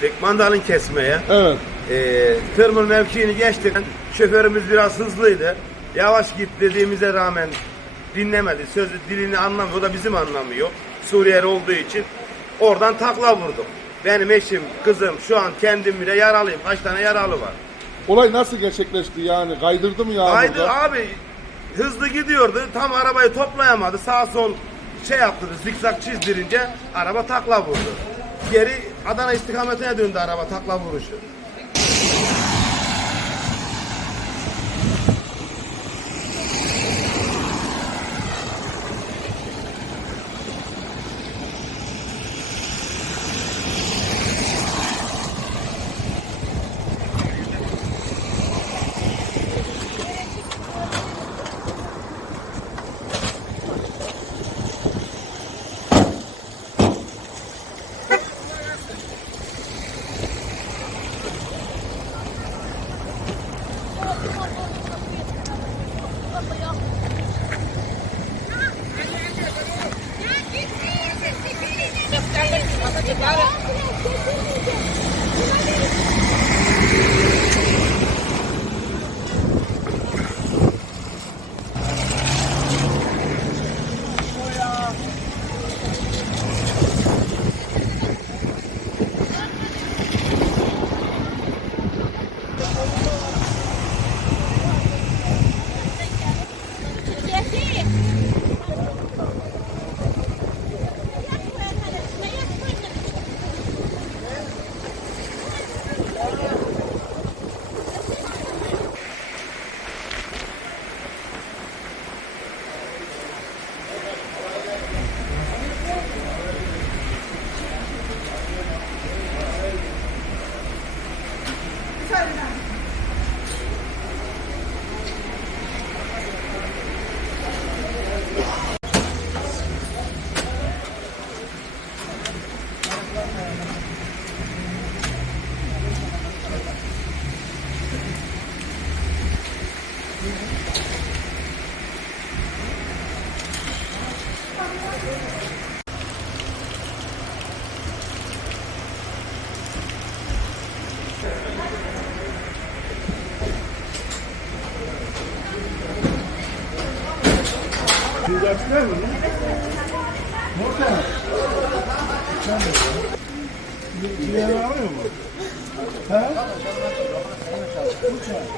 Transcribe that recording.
geçtik. Mandalin kesmeye. Evet. Ee, tırmır mevkiini geçtik. Şoförümüz biraz hızlıydı. Yavaş git dediğimize rağmen dinlemedi. Sözü dilini anlamıyor. O da bizim anlamıyor. Suriyeli olduğu için. Oradan takla vurdum. Benim eşim, kızım şu an kendim bile yaralıyım. Kaç tane yaralı var. Olay nasıl gerçekleşti yani? Kaydırdı mı yağmurda? Haydi abi hızlı gidiyordu. Tam arabayı toplayamadı. Sağ sol şey yaptı. Zikzak çizdirince araba takla vurdu. Geri Adana istikametine döndü araba takla vuruşu. de cara. Güzel mi? Burada. Sen de. Bir yer alıyor mu? Ha? Sen